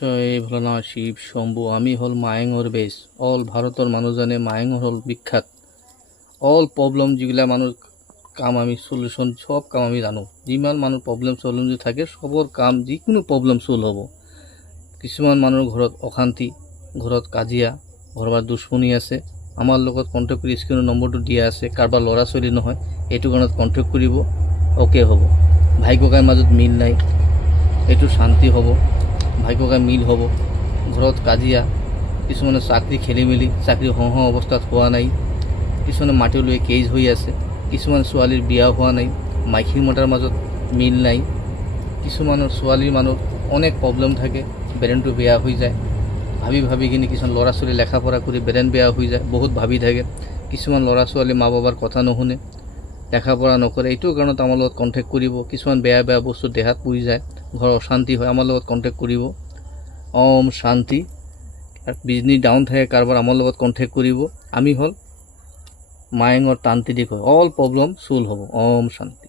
জয় ভোলানাথ শিব শম্ভু। আমি হল মায়েঙৰ বেছ। অল ভাৰতৰ মানুহ জানে মায়েঙৰ হল বিখ্যাত। অল প্ৰব্লেম যিগিলা মানুহ কাম আমি সলিউশন সব কাম আমি জানো। যিমান মানুহ প্ৰব্লেম সলিউশন থাকে সবৰ কাম যিকোনো প্ৰব্লেম সলভ হ'ব। কিছুমান মানুহৰ ঘৰত অশান্তি, ঘৰত কাজিয়া, ঘৰৰ দুশ্মনী আছে, আমাৰ লগত কণ্টেক্ট কৰি স্ক্ৰীনৰ নম্বৰটো দিয়া আছে। কাৰোবাৰ ল'ৰা ছোৱালী নহয়, এইটো কাৰণত কণ্টেক্ট কৰিব, অ'কে হ'ব। ভাই ককাইৰ মাজত মিল নাই, এইটো শান্তি হ'ব। ভাই ককাই মিল হ'ব। ঘৰত কাজিয়া, কিছুমানে চাকৰি খেলি মেলি, চাকৰি হওঁ অৱস্থাত হোৱা নাই, কিছুমানে মাটি লৈ কেজ হৈ আছে, কিছুমান ছোৱালীৰ বিয়া হোৱা নাই, মাইকী মতাৰ মাজত মিল নাই, কিছুমানৰ ছোৱালীৰ মানুহ অনেক প্ৰব্লেম থাকে, ব্ৰেইনটো বেয়া হৈ যায়, ভাবি কিনে কিছুমান ল'ৰা ছোৱালী লেখা পঢ়া কৰি ব্ৰেইন বেয়া হৈ যায়, বহুত ভাবি থাকে। কিছুমান ল'ৰা ছোৱালী মা বাবাৰ কথা নুশুনে, লেখা পঢ়া নকৰে, এইটো কাৰণত আমাৰ লগত কণ্টেক্ট কৰিব। কিছুমান বেয়া বস্তু দেহাত পৰি যায়, ঘৰ অশান্তি হয়, আমাৰ লগত কণ্টেক্ট কৰিব। ওম শান্তি। বিজনেছ ডাউন থাকে কাৰোবাৰ, আমাৰ লগত কণ্টেক্ট কৰিব। আমি হল মায়েঙৰ তান্ত্ৰিক হয়, অল প্ৰব্লেম চল্ভ হ'ব। ওম শান্তি।